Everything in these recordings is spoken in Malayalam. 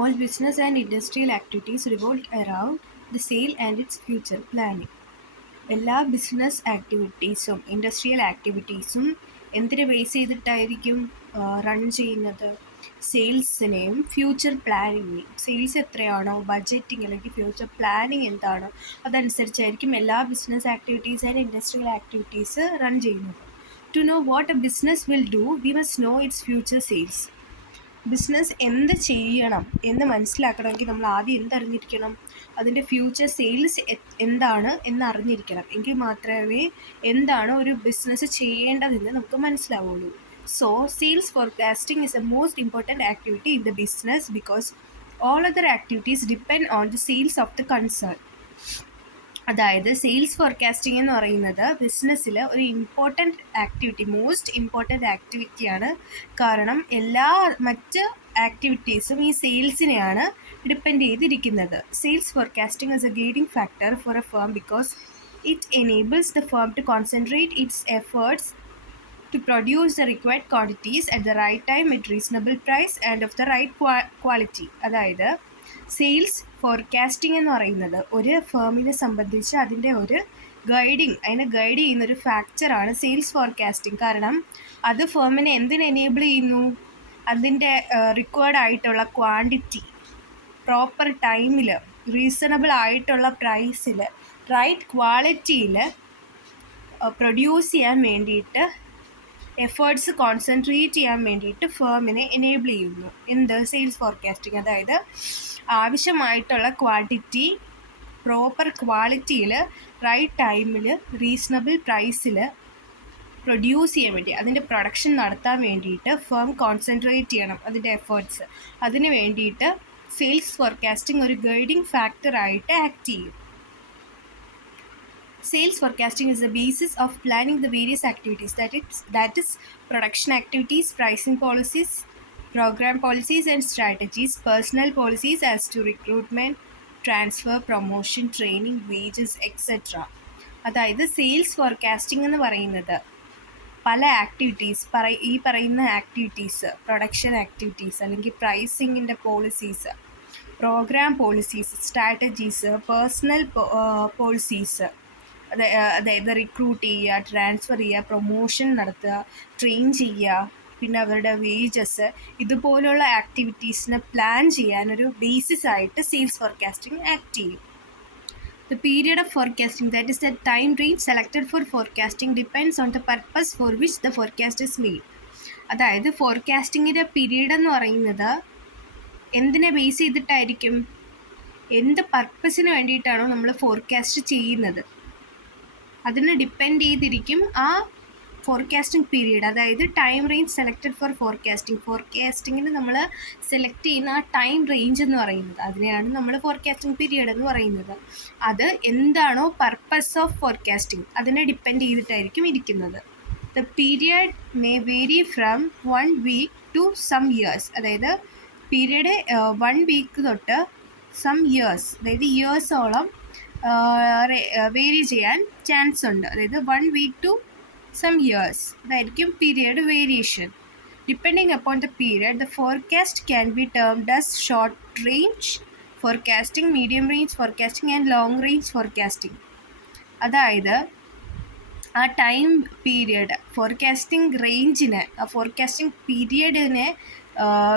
All business and industrial activities revolve around the sale and its future planning. എല്ലാ ബിസിനസ് ആക്ടിവിറ്റീസും ഇൻഡസ്ട്രിയൽ ആക്ടിവിറ്റീസും എന്തിനെ ബേസ് ചെയ്തിട്ടായിരിക്കും റൺ ചെയ്യുന്നത്? സെയിൽസിനെയും ഫ്യൂച്ചർ പ്ലാനിങ്ങിനെയും. സെയിൽസ് എത്രയാണോ, ബഡ്ജറ്റിംഗ് അല്ലെങ്കിൽ ഫ്യൂച്ചർ പ്ലാനിങ് എന്താണോ അതനുസരിച്ചായിരിക്കും എല്ലാ business activities and industrial activities run ചെയ്യുന്നത്. To know what a business will do, we must know its future sales. Business എന്ത് ചെയ്യണം എന്ന് മനസ്സിലാക്കണമെങ്കിൽ നമ്മൾ ആദ്യം എന്തറിഞ്ഞിരിക്കണം? അതിൻ്റെ ഫ്യൂച്ചർ സെയിൽസ് എന്താണ് എന്നറിഞ്ഞിരിക്കണം. എങ്കിൽ മാത്രമേ എന്താണ് ഒരു ബിസിനസ് ചെയ്യേണ്ടതെന്ന് നമുക്ക് മനസ്സിലാവുള്ളൂ. So sales forecasting is A most important activity in the business because all other activities depend on the sales of the concern. അതായത് സെയിൽസ് ഫോർകാസ്റ്റിംഗ് എന്ന് പറയുന്നത് ബിസിനസ്സിൽ ഒരു ഇമ്പോർട്ടൻറ്റ് ആക്ടിവിറ്റി, മോസ്റ്റ് ഇമ്പോർട്ടൻറ്റ് ആക്ടിവിറ്റിയാണ്. കാരണം എല്ലാ മറ്റ് ആക്ടിവിറ്റീസും ഈ സെയിൽസിനെയാണ് ഡിപ്പെൻഡ് ചെയ്തിരിക്കുന്നത്. Sales forecasting is a guiding factor for a firm because it enables the firm to concentrate its efforts to produce the required quantities at the right time at reasonable price and of the right quality. അതായത് സെയിൽസ് ഫോർകാസ്റ്റിംഗ് എന്ന് പറയുന്നത് ഒരു ഫേമിനെ സംബന്ധിച്ച് അതിൻ്റെ ഒരു അതിനെ ഗൈഡ് ചെയ്യുന്നൊരു ഫാക്ടറാണ് സെയിൽസ് ഫോർകാസ്റ്റിംഗ്. കാരണം അത് ഫേമിനെ എന്തിന് എനേബിൾ ചെയ്യുന്നു? അതിൻ്റെ റിക്വയർഡ് ആയിട്ടുള്ള ക്വാണ്ടിറ്റി പ്രോപ്പർ ടൈമിൽ, റീസണബിൾ ആയിട്ടുള്ള പ്രൈസിൽ, റൈറ്റ് ക്വാളിറ്റിയിൽ പ്രൊഡ്യൂസ് ചെയ്യാൻ വേണ്ടിയിട്ട്, എഫേർട്സ് കോൺസെൻട്രേറ്റ് ചെയ്യാൻ വേണ്ടിയിട്ട് ഫേമിനെ എനേബിൾ ചെയ്യുന്നു. എന്ത്? Sales forecasting. അതായത് ആവശ്യമായിട്ടുള്ള ക്വാണ്ടിറ്റി പ്രോപ്പർ ക്വാളിറ്റിയിൽ, റൈറ്റ് ടൈമിൽ, റീസണബിൾ പ്രൈസിൽ പ്രൊഡ്യൂസ് ചെയ്യാൻ വേണ്ടി, അതിൻ്റെ പ്രൊഡക്ഷൻ നടത്താൻ വേണ്ടിയിട്ട് ഫേം കോൺസെൻട്രേറ്റ് ചെയ്യണം അതിൻ്റെ എഫേർട്സ്. അതിന് വേണ്ടിയിട്ട് സെയിൽസ് ഫോർകാസ്റ്റിംഗ് ഒരു ഗൈഡിങ് ഫാക്ടറായിട്ട് ആക്ട് ചെയ്യും. Sales forecasting is the basis of planning the various activities, that is production activities, pricing policies, program policies and strategies, personnel policies as to recruitment, transfer, promotion, training, wages, etc. അതായത് സെയിൽസ് ഫോർകാസ്റ്റിംഗ് എന്ന് പറയുന്നത് പല ആക്ടിവിറ്റീസ്, ഈ പറയുന്ന ആക്ടിവിറ്റീസ്, പ്രൊഡക്ഷൻ ആക്ടിവിറ്റീസ് അല്ലെങ്കിൽ പ്രൈസിങ്ങിൻ്റെ policies, program policies, strategies, personnel policies, അതായത് റിക്രൂട്ട് ചെയ്യുക, ട്രാൻസ്ഫർ ചെയ്യുക, പ്രൊമോഷൻ നടത്തുക, ട്രെയിൻ ചെയ്യുക, പിന്നെ അവരുടെ വേജസ്, ഇതുപോലുള്ള ആക്ടിവിറ്റീസിനെ പ്ലാൻ ചെയ്യാനൊരു ബേസിസ് ആയിട്ട് സെയിൽസ് ഫോർകാസ്റ്റിംഗ് ആക്ട് ചെയ്യും. The period of forecasting, that is the time range selected for forecasting, depends on the purpose for which the forecast is made. അതായത് ഫോർകാസ്റ്റിങ്ങിൻ്റെ പീരീഡ് എന്ന് പറയുന്നത് എന്തിനെ ബേസ് ചെയ്തിട്ടായിരിക്കും? എന്ത് പർപ്പസിന് വേണ്ടിയിട്ടാണോ നമ്മൾ ഫോർകാസ്റ്റ് ചെയ്യുന്നത് അതിനെ ഡിപ്പെൻഡ് ചെയ്തിരിക്കും ആ ഫോർകാസ്റ്റിംഗ് പീരീഡ്. അതായത് ടൈം റേഞ്ച് സെലക്റ്റഡ് ഫോർ ഫോർകാസ്റ്റിങ്ങിന് നമ്മൾ സെലക്ട് ചെയ്യുന്ന ആ ടൈം റേഞ്ച് എന്ന് പറയുന്നത്, അതിനെയാണ് നമ്മൾ ഫോർകാസ്റ്റിംഗ് പീരീഡ് എന്ന് പറയുന്നത്. അത് എന്താണോ പർപ്പസ് ഓഫ് ഫോർകാസ്റ്റിംഗ് അതിനെ ഡിപ്പെൻഡ് ചെയ്തിട്ടായിരിക്കും ഇരിക്കുന്നത്. The period may vary from 1 week to some years. അതായത് പീരിയഡ് 1 week തൊട്ട് സം ഇയേഴ്സ്, അതായത് ഇയേഴ്സോളം വേരി ചെയ്യാൻ ചാൻസ് ഉണ്ട്. അതായത് 1 week to some years അതായിരിക്കും period variation. Depending upon the period, the forecast can be termed as short range forecasting, medium range forecasting and long range forecasting. അതായത് ആ ടൈം പീരിയഡ്, ഫോർകാസ്റ്റിംഗ് റേഞ്ചിനെ, ആ ഫോർകാസ്റ്റിംഗ് പീരിയഡിനെ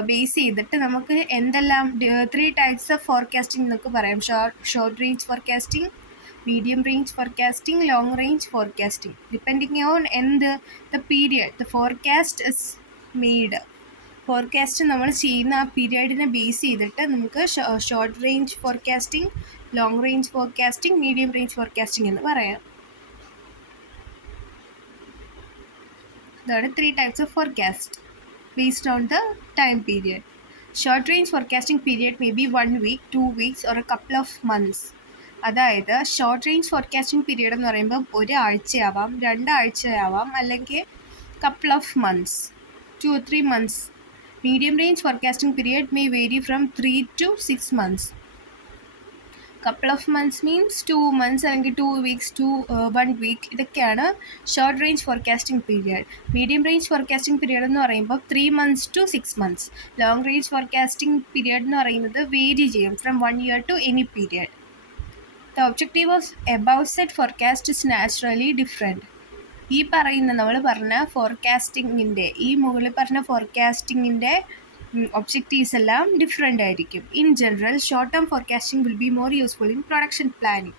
ബേസ് ചെയ്തിട്ട് നമുക്ക് എന്തെല്ലാം 3 types ഓഫ് ഫോർകാസ്റ്റിംഗ് എന്നൊക്കെ പറയാം. Short range forecasting, medium range forecasting, long range forecasting. Depending on the period the forecast is made. Forecast നമ്മൾ ചെയ്യുന്ന ആ പീരിയഡിനെ ബേസ് ചെയ്തിട്ട് നമുക്ക് short range forecasting, long range forecasting, medium range forecasting എന്ന് പറയാം. ഇതാണ് 3 types of forecast based on the time period. Short range forecasting period may be 1 week, 2 weeks or a couple of months. അതായത് ഷോർട്ട് റേഞ്ച് ഫോർകാസ്റ്റിംഗ് പീരീഡ് എന്ന് പറയുമ്പോൾ ഒരാഴ്ചയാവാം, 2 ആഴ്ചയാവാം, അല്ലെങ്കിൽ couple of months, 2 or 3 months. Medium range forecasting period may vary from 3 to 6 months. Couple of months means 2 months അല്ലെങ്കിൽ 2 weeks ടു 1 week. ഇതൊക്കെയാണ് short range forecasting period. Medium range forecasting period എന്ന് പറയുമ്പോൾ 3 months to 6 months. Long range forecasting period എന്ന് പറയുന്നത് വേരി ചെയ്യും from 1 year to any period. The objective of above set forecast is naturally different. ഈ പറയുന്ന നമ്മൾ പറഞ്ഞ ഫോർകാസ്റ്റിങ്ങിൻ്റെ മുകളിൽ പറഞ്ഞ ഫോർകാസ്റ്റിങ്ങിൻ്റെ ഒബ്ജക്റ്റീവ്സ് എല്ലാം ഡിഫറെൻ്റ് ആയിരിക്കും. In general short term forecasting will be more useful in production planning.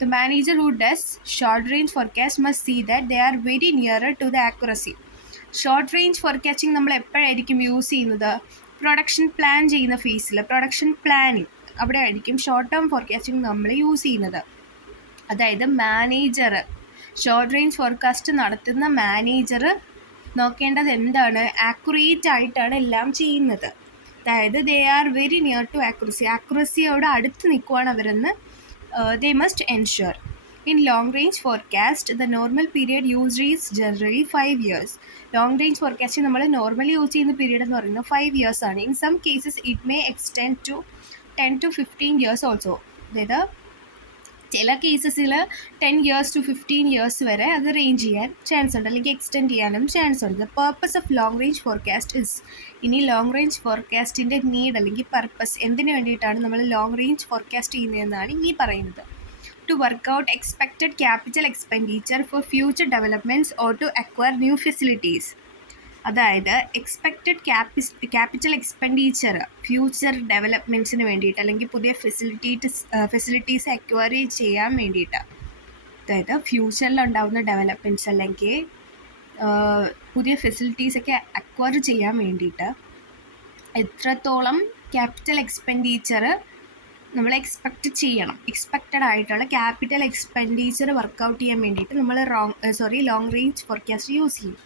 The manager who does short range forecast must see that they are very nearer to the accuracy. Short range forecasting നമ്മൾ എപ്പോഴായിരിക്കും യൂസ് ചെയ്യുന്നത്? പ്രൊഡക്ഷൻ പ്ലാൻ ചെയ്യുന്ന ഫേസിൽ, പ്രൊഡക്ഷൻ പ്ലാനിങ് അവിടെ ആയിരിക്കും ഷോർട്ട് ടേം ഫോർകാസ്റ്റിംഗ് നമ്മൾ യൂസ് ചെയ്യുന്നത്. അതായത് മാനേജർ, ഷോർട്ട് റേഞ്ച് ഫോർകാസ്റ്റ് നടത്തുന്ന മാനേജർ നോക്കേണ്ടത് എന്താണ്? ആക്യുറേറ്റ് ആയിട്ടാണ് എല്ലാം ചെയ്യുന്നത്. അതായത് they are very near to accuracy, ആക്യുറസിയോട് അടുത്ത് നിൽക്കുവാണ് അവരെന്ന് they must ensure. In long range forecast the normal period used is generally 5 years. Long range forecast നമ്മൾ നോർമലി യൂസ് ചെയ്യുന്ന പീരീഡ് എന്ന് പറയുന്നത് 5 years ആണ്. In some cases it may extend to 10 to 15 years also. അതായത് ചില കേസസിൽ 10 years to 15 years വരെ അത് റേഞ്ച് ചെയ്യാൻ ചാൻസ് ഉണ്ട്, അല്ലെങ്കിൽ എക്സ്റ്റെൻഡ് ചെയ്യാനും ചാൻസ് ഉണ്ട്. The purpose of long range forecast is, ഇനി ലോങ് റേഞ്ച് ഫോർകാസ്റ്റിൻ്റെ നീഡ് അല്ലെങ്കിൽ പർപ്പസ്, എന്തിനു വേണ്ടിയിട്ടാണ് നമ്മൾ ലോങ് റേഞ്ച് ഫോർകാസ്റ്റ് ചെയ്യുന്നതെന്നാണ് ഇനി പറയുന്നത്. To work out expected capital expenditure for future developments or to acquire new facilities. അതായത് എക്സ്പെക്റ്റഡ് ക്യാപിറ്റൽ എക്സ്പെൻഡിച്ചർ ഫ്യൂച്ചർ ഡെവലപ്മെൻറ്റ്സിന് വേണ്ടിയിട്ട്, അല്ലെങ്കിൽ പുതിയ ഫെസിലിറ്റീസ് അക്വയർ ചെയ്യാൻ വേണ്ടിയിട്ട്. അതായത് ഫ്യൂച്ചറിൽ ഉണ്ടാകുന്ന ഡെവലപ്മെൻറ്റ്സ് അല്ലെങ്കിൽ പുതിയ ഫെസിലിറ്റീസൊക്കെ അക്വയർ ചെയ്യാൻ വേണ്ടിയിട്ട് എത്രത്തോളം ക്യാപിറ്റൽ എക്സ്പെൻഡിച്ചർ നമ്മൾ എക്സ്പെക്റ്റഡ് ആയിട്ടുള്ള ക്യാപിറ്റൽ എക്സ്പെൻഡിച്ചർ വർക്കൗട്ട് ചെയ്യാൻ വേണ്ടിയിട്ട് നമ്മൾ ലോങ് റേഞ്ച് ഫോർകാസ്റ്റ് യൂസ് ചെയ്യും.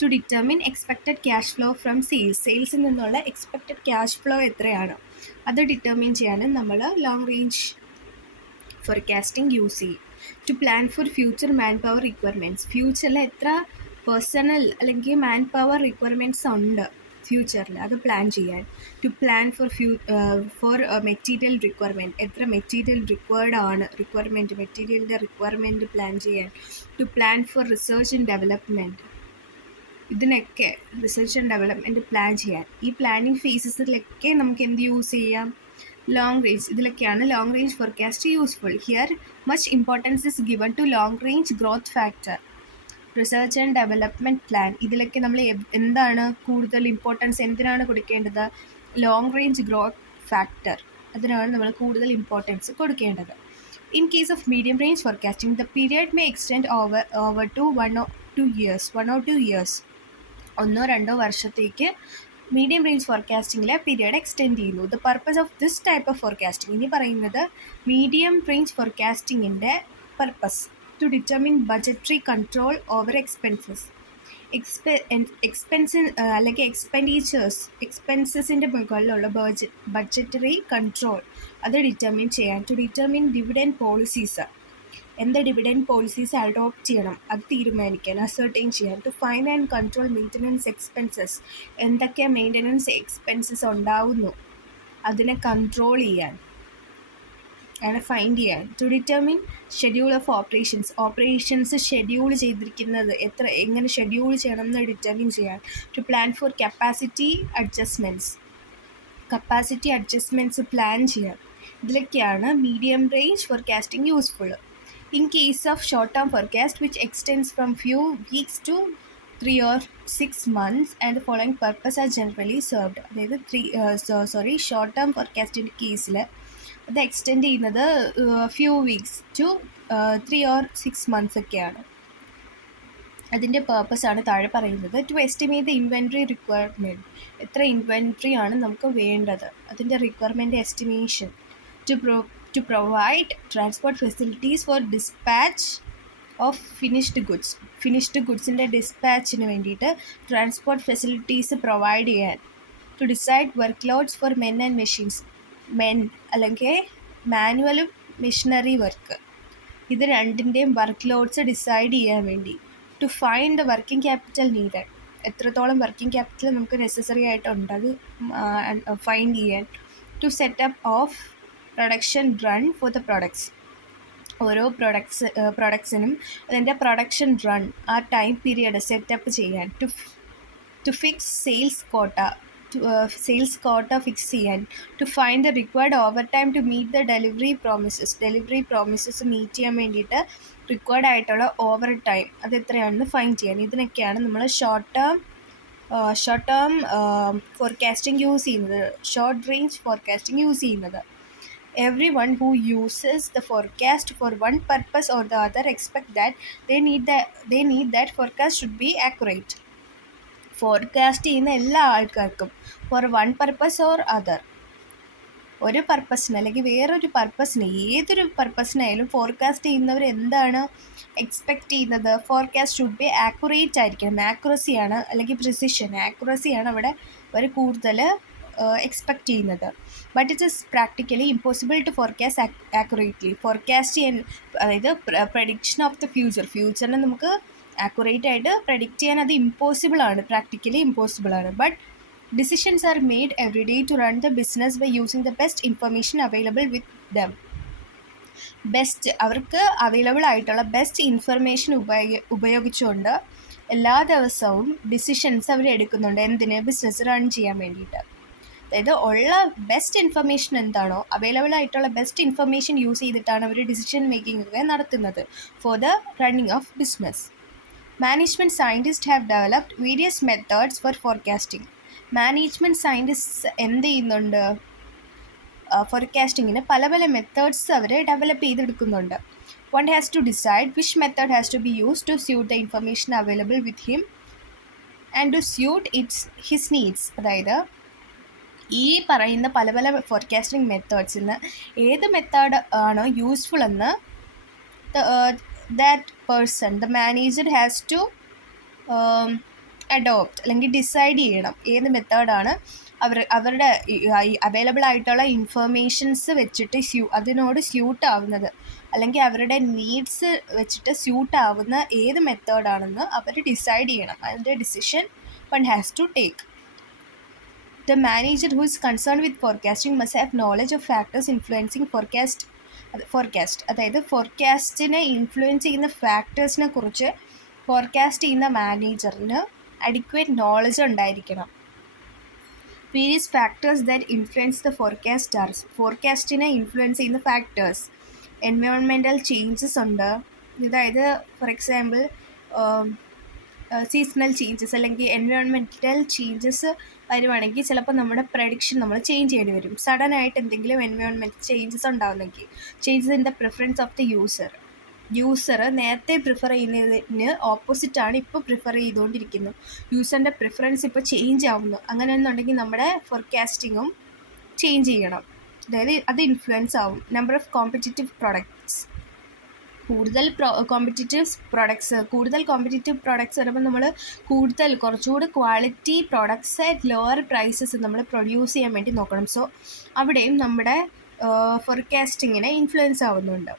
To determine expected cash flow from സെയിൽസിൽ നിന്നുള്ള എക്സ്പെക്റ്റഡ് ക്യാഷ് ഫ്ലോ എത്രയാണ് അത് ഡിറ്റർമിൻ ചെയ്യാനും നമ്മൾ ലോങ് റേഞ്ച് ഫോർകാസ്റ്റിംഗ് യൂസ് ചെയ്യും. To plan for future man power requirements, ഫ്യൂച്ചറിൽ എത്ര പേഴ്സണൽ അല്ലെങ്കിൽ മാൻ പവർ റിക്വയർമെൻറ്റ്സ് ഉണ്ട് ഫ്യൂച്ചറിൽ, അത് പ്ലാൻ ചെയ്യാൻ. To plan for material requirement, എത്ര മെറ്റീരിയൽ മെറ്റീരിയലിൻ്റെ റിക്വയർമെൻറ്റ് പ്ലാൻ ചെയ്യാൻ. To plan for research and development, ഇതിനൊക്കെ റിസർച്ച് ആൻഡ് ഡെവലപ്മെൻറ്റ് പ്ലാൻ ചെയ്യാൻ. ഈ പ്ലാനിങ് ഫേസസിലൊക്കെ നമുക്ക് എന്ത് യൂസ് ചെയ്യാം? Long range. ഇതിലൊക്കെയാണ് long range forecast useful. Here much importance is given to long range growth factor, research and development plan. ഇതിലൊക്കെ നമ്മൾ എന്താണ് കൂടുതൽ ഇമ്പോർട്ടൻസ് എന്തിനാണ് കൊടുക്കേണ്ടത്? ലോങ് റേഞ്ച് ഗ്രോത്ത് ഫാക്ടർ, അതിനാണ് നമ്മൾ കൂടുതൽ ഇമ്പോർട്ടൻസ് കൊടുക്കേണ്ടത്. In case of medium range forecasting the period may extend over to 1 or 2 years. 1-2 വർഷത്തേക്ക് മീഡിയം റേഞ്ച് ഫോർകാസ്റ്റിംഗിലെ പീരിയഡ് എക്സ്റ്റെൻഡ് ചെയ്യുന്നു. The purpose of this type of forecasting, ഇനി പറയുന്നത് മീഡിയം റേഞ്ച് ഫോർകാസ്റ്റിങ്ങിൻ്റെ purpose. To determine budgetary control over expenses, അല്ലെങ്കിൽ എക്സ്പെൻസസിൻ്റെ മുകളിലുള്ള ബഡ്ജറ്ററി കൺട്രോൾ അത് ഡിറ്റർമിൻ ചെയ്യാൻ. ടു ഡിറ്റർമിൻ ഡിവിഡൻഡ് പോളിസീസ്, എന്ത് ഡിവിഡൻഡ് പോളിസീസ് അഡോപ്റ്റ് ചെയ്യണം അത് തീരുമാനിക്കാൻ, അസർട്ടൈൻ ചെയ്യാൻ. To find and control maintenance expenses, എന്തൊക്കെ മെയിൻ്റനൻസ് എക്സ്പെൻസസ് ഉണ്ടാവുന്നു അതിനെ കൺട്രോൾ ചെയ്യാൻ, അങ്ങനെ ഫൈൻഡ് ചെയ്യാൻ. To determine schedule of operations schedule ചെയ്തിരിക്കുന്നത് എങ്ങനെ ഷെഡ്യൂൾ ചെയ്യണം എന്ന് ഡിറ്റർമിൻ ചെയ്യാൻ. To plan for capacity adjustments plan ചെയ്യാൻ. ഇതിലൊക്കെയാണ് medium range forecasting useful. In case of short-term forecast which extends from few weeks to 3 or 6 months and the following purpose are generally served. അതായത് ഷോർട്ട് ടേം ഫോർകാസ്റ്റിൻ്റെ കേസിൽ അത് എക്സ്റ്റെൻഡ് ചെയ്യുന്നത് few weeks to 3 or 6 months ഒക്കെയാണ്. അതിൻ്റെ പർപ്പസാണ് താഴെ പറയുന്നത്. To estimate the inventory requirement, എത്ര ഇൻവെൻട്രി ആണ് നമുക്ക് വേണ്ടത് അതിൻ്റെ requirement estimation. To provide transport facilities for dispatch of finished goodsൻ്റെ ഡിസ്പാച്ചിന് വേണ്ടിയിട്ട് ട്രാൻസ്പോർട്ട് ഫെസിലിറ്റീസ് പ്രൊവൈഡ് ചെയ്യാൻ. To decide work loads for men and machines, അല്ലെങ്കിൽ മാനുവലും മെഷീനറി വർക്ക്, ഇത് രണ്ടിൻ്റെയും വർക്ക് ലോഡ്സ് ഡിസൈഡ് ചെയ്യാൻ വേണ്ടി. To find the working capital needed, എത്രത്തോളം വർക്കിംഗ് ക്യാപിറ്റൽ നമുക്ക് നെസസറി ആയിട്ടുണ്ട് അത് ഫൈൻഡ് ചെയ്യാൻ. To set up of production run for the products. ഓരോ പ്രൊഡക്ട്സിനും അതിൻ്റെ പ്രൊഡക്ഷൻ റൺ ആ ടൈം പീരിയഡ് സെറ്റപ്പ് ചെയ്യാൻ, to fix sales quota fix ചെയ്യാൻ, to find the required overtime to meet the delivery promises meet ചെയ്യാൻ വേണ്ടിയിട്ട് റിക്വയർഡ് ആയിട്ടുള്ള ഓവർ ടൈം അത് എത്രയാണെന്ന് ഫൈൻഡ് ചെയ്യാൻ. ഇതിനൊക്കെയാണ് നമ്മൾ ഷോർട്ട് ടേം ഫോർകാസ്റ്റിംഗ് യൂസ് ചെയ്യുന്നത്, ഷോർട്ട് റേഞ്ച് ഫോർകാസ്റ്റിംഗ് യൂസ് ചെയ്യുന്നത്. Everyone who uses the forecast for one purpose or the other expect that they need that forecast should be accurate. Forecast ചെയ്യുന്ന എല്ലാ ആൾക്കാർക്കും for one purpose or other, ഒരു പർപ്പസിന് അല്ലെങ്കിൽ വേറൊരു പർപ്പസിന്, ഏതൊരു പർപ്പസിനായാലും ഫോർകാസ്റ്റ് ചെയ്യുന്നവർ എന്താണ് എക്സ്പെക്റ്റ് ചെയ്യുന്നത്? ഫോർകാസ്റ്റ് ഷുഡ് ബി ആക്യുറേറ്റ് ആയിരിക്കണം. ആക്യുറസിയാണ് അല്ലെങ്കിൽ പ്രിസിഷൻ, ആക്യുറസിയാണ് അവിടെ അവർ കൂടുതൽ എക്സ്പെക്റ്റ് ചെയ്യുന്നത്. But it is practically impossible to forecast accurately. Forecast ചെയ്യാൻ, അതായത് പ്രഡിക്ഷൻ ഓഫ് ദ ഫ്യൂച്ചറിനെ നമുക്ക് ആക്യുറേറ്റ് ആയിട്ട് പ്രഡിക്റ്റ് ചെയ്യാൻ അത് ഇമ്പോസിബിൾ ആണ്, പ്രാക്ടിക്കലി ഇമ്പോസിബിൾ ആണ്. But decisions are made every day to run the business by using the best information available with them. അവർക്ക് അവൈലബിൾ ആയിട്ടുള്ള ബെസ്റ്റ് ഇൻഫർമേഷൻ ഉപയോഗിച്ചുകൊണ്ട് എല്ലാ ദിവസവും ഡിസിഷൻസ് അവർ എടുക്കുന്നുണ്ട്. എന്തിന്? ബിസിനസ് റൺ ചെയ്യാൻ വേണ്ടിയിട്ട്. അതായത് ഉള്ള ബെസ്റ്റ് ഇൻഫർമേഷൻ എന്താണോ, അവൈലബിൾ ആയിട്ടുള്ള ബെസ്റ്റ് ഇൻഫർമേഷൻ യൂസ് ചെയ്തിട്ടാണ് അവർ ഡിസിഷൻ മേക്കിംഗ് ഒക്കെ നടത്തുന്നത് for the running of business. Management scientist have developed various methods for forecasting. Management scientist എന്ത് ചെയ്യുന്നുണ്ട്? ഫോർകാസ്റ്റിങ്ങിന് പല പല മെത്തേഡ്സ് അവർ ഡെവലപ്പ് ചെയ്തെടുക്കുന്നുണ്ട്. One has to decide which method has to be use to suit the information available with him and to suit his needs. അതായത് ഈ പറയുന്ന പല പല ഫോർകാസ്റ്റിംഗ് മെത്തേഡ്സിൽ നിന്ന് ഏത് മെത്തേഡ് ആണോ യൂസ്ഫുൾ എന്ന് that person, the manager has to adopt അല്ലെങ്കിൽ ഡിസൈഡ് ചെയ്യണം ഏത് മെത്തേഡാണ് അവരുടെ അവൈലബിൾ ആയിട്ടുള്ള ഇൻഫർമേഷൻസ് വെച്ചിട്ട് അതിനോട് സ്യൂട്ട് ആവുന്നത്, അല്ലെങ്കിൽ അവരുടെ നീഡ്സ് വെച്ചിട്ട് സ്യൂട്ട് ആവുന്ന ഏത് മെത്തേഡാണെന്ന് അവർ ഡിസൈഡ് ചെയ്യണം. അതിൻ്റെ decision one has to take. The manager who is concerned with forecasting must have knowledge of factors influencing forecast. അതായത് ഫോർകാസ്റ്റിനെ ഇൻഫ്ലുവൻസ് ചെയ്യുന്ന ഫാക്ടേഴ്സിനെ കുറിച്ച് ഫോർകാസ്റ്റ് ചെയ്യുന്ന മാനേജറിന് അഡിക്വേറ്റ് നോളജ് ഉണ്ടായിരിക്കണം. Various factors that influence the forecasters. ഫോർകാസ്റ്റിനെ ഇൻഫ്ലുവൻസ് ചെയ്യുന്ന ഫാക്ടേഴ്സ് എൻവയോൺമെൻറ്റൽ ചേഞ്ചസ് ഉണ്ട്. അതായത് ഫോർ എക്സാമ്പിൾ സീസണൽ ചേഞ്ചസ് അല്ലെങ്കിൽ എൻവയോൺമെൻറ്റൽ ചേഞ്ചസ് വരുവാണെങ്കിൽ ചിലപ്പോൾ നമ്മുടെ പ്രഡിക്ഷൻ നമ്മൾ ചേഞ്ച് ചെയ്യേണ്ടി വരും. സഡനായിട്ട് എന്തെങ്കിലും എൻവയോൺമെൻറ്റൽ ചേഞ്ചസ് ഉണ്ടാകുന്നെങ്കിൽ, changes in the preference of the user നേരത്തെ പ്രിഫർ ചെയ്യുന്നതിന് ഓപ്പോസിറ്റാണ് ഇപ്പോൾ പ്രിഫർ ചെയ്തുകൊണ്ടിരിക്കുന്നു. യൂസറിൻ്റെ പ്രിഫറൻസ് ഇപ്പോൾ ചേഞ്ച് ആവുന്നു. അങ്ങനെയെന്നുണ്ടെങ്കിൽ നമ്മുടെ ഫോർകാസ്റ്റിങ്ങും ചേഞ്ച് ചെയ്യണം. അതായത് അത് ഇൻഫ്ലുവൻസ് ആവും. Number of competitive products. കൂടുതൽ കോമ്പറ്റീറ്റീവ് പ്രൊഡക്ട്സ് വരുമ്പോൾ നമ്മൾ കുറച്ചുകൂടി quality products at lower prices നമ്മൾ പ്രൊഡ്യൂസ് ചെയ്യാൻ വേണ്ടി നോക്കണം. സോ അവിടെയും നമ്മുടെ ഫോർകാസ്റ്റിങ്ങിനെ ഇൻഫ്ലുവൻസ് ആവുന്നുണ്ട്.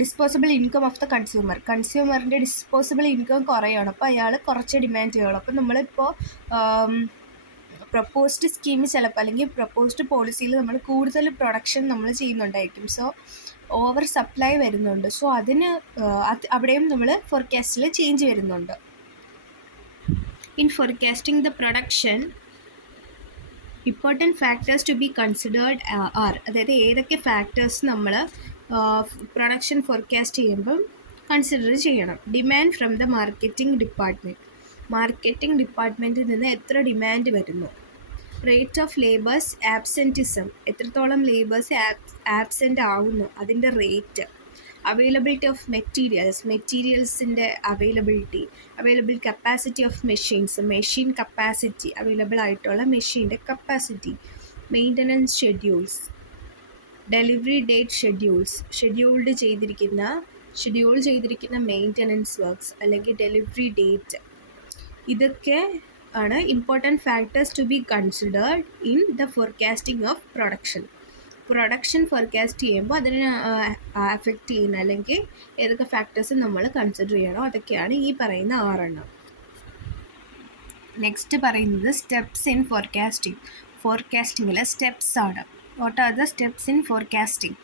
ഡിസ്പോസിബിൾ ഇൻകം ഓഫ് ദ കൺസ്യൂമറിൻ്റെ ഡിസ്പോസിബിൾ ഇൻകം കുറയാണ്. അപ്പോൾ അയാൾ കുറച്ച് ഡിമാൻഡ് ചെയ്യുള്ളൂ. അപ്പോൾ നമ്മളിപ്പോൾ പ്രപ്പോസ്ഡ് സ്കീമിൽ ചിലപ്പോൾ അല്ലെങ്കിൽ പ്രപ്പോസ്ഡ് പോളിസിയിൽ നമ്മൾ കൂടുതൽ പ്രൊഡക്ഷൻ നമ്മൾ ചെയ്യുന്നുണ്ടായിരിക്കും. സോ ഓവർ സപ്ലൈ വരുന്നുണ്ട്. സോ അവിടെയും നമ്മൾ ഫോർകാസ്റ്റിൽ ചേഞ്ച് വരുന്നുണ്ട്. In forecasting the production important factors to be considered are. അതായത് ഏതൊക്കെ ഫാക്ടേഴ്സ് നമ്മൾ പ്രൊഡക്ഷൻ ഫോർകാസ്റ്റ് ചെയ്യുമ്പം കൺസിഡർ ചെയ്യണം. ഡിമാൻഡ് ഫ്രം ദ മാർക്കറ്റിംഗ് ഡിപ്പാർട്ട്മെൻറ്റിൽ നിന്ന് എത്ര ഡിമാൻഡ് വരുന്നു. റേറ്റ് ഓഫ് ലേബേഴ്സ് ആബ്സെൻറ്റിസം, എത്രത്തോളം ലേബേഴ്സ് ആബ്സെൻ്റ് ആവുന്നു, അതിൻ്റെ റേറ്റ്. അവൈലബിലിറ്റി ഓഫ് മെറ്റീരിയൽസിൻ്റെ available capacity of machine capacity, available ആയിട്ടുള്ള മെഷീൻ്റെ capacity. Maintenance schedules, delivery date schedule ചെയ്തിരിക്കുന്ന മെയിൻ്റനൻസ് വർക്ക്സ് അല്ലെങ്കിൽ ഡെലിവറി ഡേറ്റ്. ഇതൊക്കെ ആണ് important factors to be considered in the forecasting of production forecast ചെയ്യുമ്പോൾ അതിനെ അഫക്റ്റ് ചെയ്യുന്ന അല്ലെങ്കിൽ ഏതൊക്കെ ഫാക്ടേഴ്സ് നമ്മൾ കൺസിഡർ ചെയ്യണോ അതൊക്കെയാണ് ഈ പറയുന്ന 6. നെക്സ്റ്റ് പറയുന്നത് സ്റ്റെപ്സ് ഇൻ ഫോർകാസ്റ്റിംഗിലെ സ്റ്റെപ്സ് ആണ്. What are the steps in forecasting?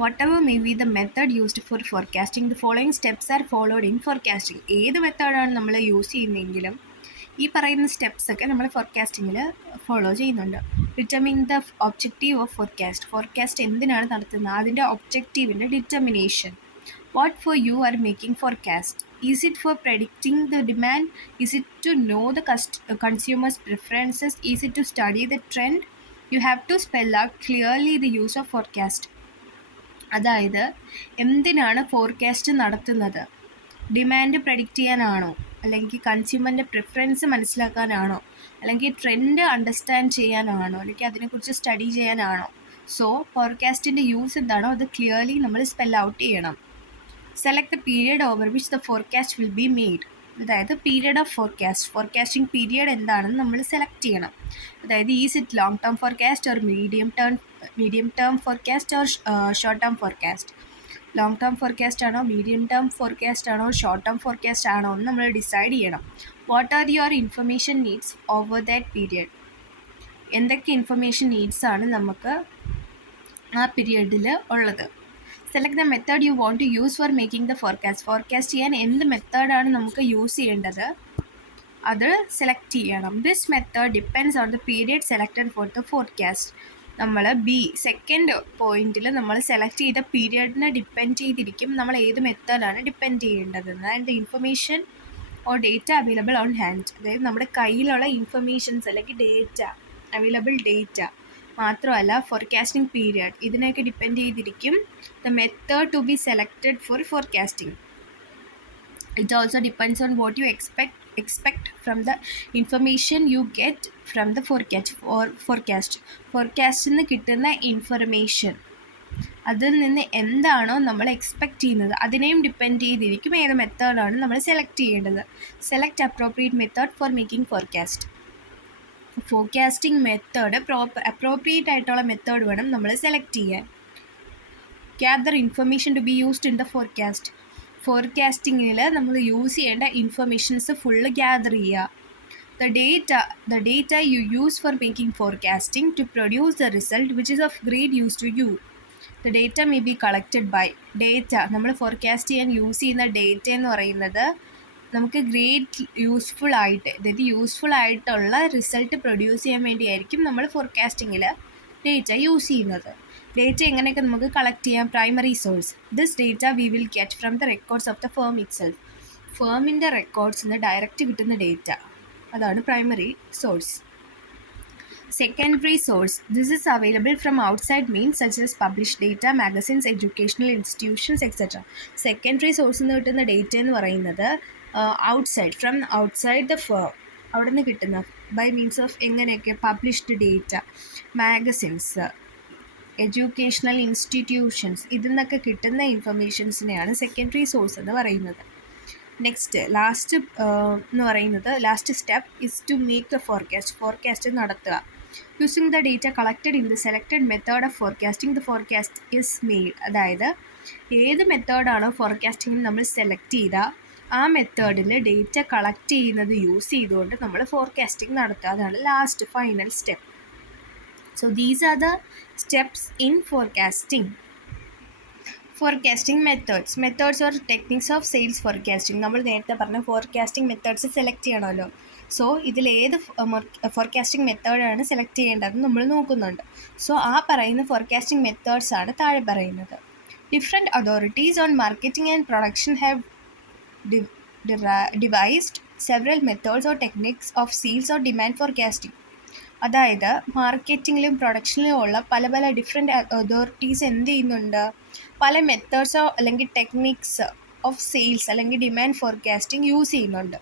Whatever may be the method used for forecasting, the following steps are followed in forecasting. ഏത് മെത്തേഡാണ് നമ്മൾ യൂസ് ചെയ്യുന്നതെങ്കിലും ഈ പറയുന്ന സ്റ്റെപ്സ് ഒക്കെ നമ്മൾ ഫോർകാസ്റ്റിങ്ങിൽ ഫോളോ ചെയ്യുന്നുണ്ട്. Determine the objective of forecast. Forecast എന്തിനാണ് നടത്തുന്നത്, അതിൻ്റെ ഒബ്ജക്റ്റീവിൻ്റെ determination. What for you are making forecast? Is it for predicting the demand? Is it to know the consumer's preferences? Is it to study the trend? You have to spell out clearly the use of forecast. അതായത് എന്തിനാണ് ഫോർകാസ്റ്റ് നടത്തുന്നത്? ഡിമാൻഡ് പ്രഡിക്റ്റ് ചെയ്യാനാണോ, അല്ലെങ്കിൽ കൺസ്യൂമറിൻ്റെ പ്രിഫറൻസ് മനസ്സിലാക്കാനാണോ, അല്ലെങ്കിൽ ട്രെൻഡ് അണ്ടർസ്റ്റാൻഡ് ചെയ്യാനാണോ, അല്ലെങ്കിൽ അതിനെക്കുറിച്ച് സ്റ്റഡി ചെയ്യാനാണോ? സോ ഫോർകാസ്റ്റിൻ്റെ യൂസ് എന്താണോ അത് ക്ലിയർലി നമ്മൾ സ്പെൽ ഔട്ട് ചെയ്യണം. Select the period over which the forecast will be made. അതായത് period of forecast, forecasting period എന്താണെന്ന് നമ്മൾ സെലക്ട് ചെയ്യണം. അതായത് is it long term forecast or medium term forecast or short term forecast. Long term forecast ആണോ, മീഡിയം ടേം ഫോർകാസ്റ്റ് ആണോ, ഷോർട്ട് ടേം ഫോർകാസ്റ്റ് ആണോ എന്ന് നമ്മൾ ഡിസൈഡ് ചെയ്യണം. What are your information needs over that period. എന്തൊക്കെ ഇൻഫർമേഷൻ നീഡ്സാണ് നമുക്ക് ആ പീരിയഡിൽ ഉള്ളത്. Select the method you want to use for making the forecast. Forecast ചെയ്യാൻ എന്ത് മെത്തേഡാണ് നമുക്ക് യൂസ് ചെയ്യേണ്ടത് അത് സെലക്ട് ചെയ്യണം. This method depends on the period selected for the forecast. നമ്മൾ സെക്കൻഡ് പോയിന്റിൽ നമ്മൾ സെലക്ട് ചെയ്ത പീരിയഡിനെ ഡിപ്പെൻഡ് ചെയ്തിരിക്കും നമ്മൾ ഏത് മെത്തേഡാണ് ഡിപ്പെൻഡ് ചെയ്യേണ്ടതെന്ന്. And the information or data available on hand. അതായത് നമ്മുടെ കയ്യിലുള്ള ഇൻഫർമേഷൻസ് അല്ലെങ്കിൽ അവൈലബിൾ ഡേറ്റ മാത്രമല്ല ഫോർകാസ്റ്റിംഗ് പീരിയഡ്, ഇതിനെയൊക്കെ ഡിപ്പെൻഡ് ചെയ്തിരിക്കും the method to be selected for forecasting. It also depends on what you expect from the information you get from the forecast. ഫോർകാസ്റ്റിൽ നിന്ന് കിട്ടുന്ന ഇൻഫർമേഷൻ, അതിൽ നിന്ന് എന്താണോ നമ്മൾ എക്സ്പെക്റ്റ് ചെയ്യുന്നത് അതിനെയും ഡിപ്പെൻഡ് ചെയ്തിരിക്കും ഏത് മെത്തേഡാണ് നമ്മൾ സെലക്ട് ചെയ്യേണ്ടത്. Select appropriate method for making forecast. Forecasting method appropriate ആയിട്ടുള്ള മെത്തേഡ് വേണം നമ്മൾ സെലക്ട് ചെയ്യാൻ. Gather information to be used in the forecast. ഫോർകാസ്റ്റിങ്ങിൽ നമ്മൾ യൂസ് ചെയ്യേണ്ട ഇൻഫർമേഷൻസ് ഫുള്ള് ഗ്യാദർ ചെയ്യുക. The data you use for making forecasting to produce the result which is of great use to you. The data may be collected by നമ്മൾ ഫോർകാസ്റ്റ് ചെയ്യാൻ യൂസ് ചെയ്യുന്ന ഡേറ്റ എന്ന് പറയുന്നത് നമുക്ക് ഗ്രേറ്റ് യൂസ്ഫുൾ ആയിട്ടുള്ള റിസൾട്ട് പ്രൊഡ്യൂസ് ചെയ്യാൻ വേണ്ടിയായിരിക്കും നമ്മൾ ഫോർകാസ്റ്റിങ്ങിൽ ഡേറ്റ യൂസ് ചെയ്യുന്നത്. ഡേറ്റ എങ്ങനെയൊക്കെ നമുക്ക് കളക്ട് ചെയ്യാം? Primary source. This data we will get from the records of the firm itself. ഫേമിൻ്റെ റെക്കോർഡ്സിൽ നിന്ന് ഡയറക്റ്റ് കിട്ടുന്ന ഡേറ്റ, അതാണ് primary source. Secondary source. This is available from outside means such as publish data, magazines, educational institutions etcetera. Secondary സോഴ്സിൽ നിന്ന് കിട്ടുന്ന ഡേറ്റ എന്ന് പറയുന്നത് ഫ്രം ഔട്ട്സൈഡ് ദ ഫേം, അവിടെ നിന്ന് കിട്ടുന്ന ബൈ മീൻസ് ഓഫ് എങ്ങനെയൊക്കെ published data, magazines, educational institutions, ഇതിൽ നിന്നൊക്കെ കിട്ടുന്ന ഇൻഫർമേഷൻസിനെയാണ് സെക്കൻഡറി സോഴ്സ് എന്ന് പറയുന്നത്. Next last step is to make the forecast നടത്തുക. Using the data collected in the selected method of forecasting the forecast is made. അതായത് ഏത് മെത്തേഡാണോ ഫോർകാസ്റ്റിംഗിന് നമ്മൾ സെലക്ട് ചെയ്ത ആ മെത്തേഡിൽ ഡേറ്റ കളക്ട് ചെയ്യുന്നത് യൂസ് ചെയ്തുകൊണ്ട് നമ്മൾ ഫോർകാസ്റ്റിംഗ് നടത്തുക. അതാണ് last final step. So these are the steps in forecasting. Forecasting methods or techniques of sales forecasting. നമ്മൾ നേരത്തെ പറഞ്ഞ ഫോർകാസ്റ്റിംഗ് മെത്തേഡ്സ് സെലക്ട് ചെയ്യണമല്ലോ. സോ ഇതിലേത് ഫോർകാസ്റ്റിംഗ് മെത്തേഡാണ് സെലക്ട് ചെയ്യേണ്ടതെന്ന് നമ്മൾ നോക്കുന്നുണ്ട്. സോ ആ പറയുന്ന ഫോർകാസ്റ്റിംഗ് മെത്തേഡ്സ് ആണ് താഴെ പറയുന്നത്. Different authorities on marketing and production have devised several methods or techniques of sales or demand forecasting. അതായത് മാർക്കറ്റിങ്ങിലും പ്രൊഡക്ഷനിലും ഉള്ള പല ഡിഫറെൻറ്റ് അതോറിറ്റീസ് എന്ത് ചെയ്യുന്നുണ്ട്, പല മെത്തേഡ്സോ അല്ലെങ്കിൽ ടെക്നിക്സ് ഓഫ് സെയിൽസ് അല്ലെങ്കിൽ ഡിമാൻഡ് ഫോർകാസ്റ്റിംഗ് യൂസ് ചെയ്യുന്നുണ്ട്.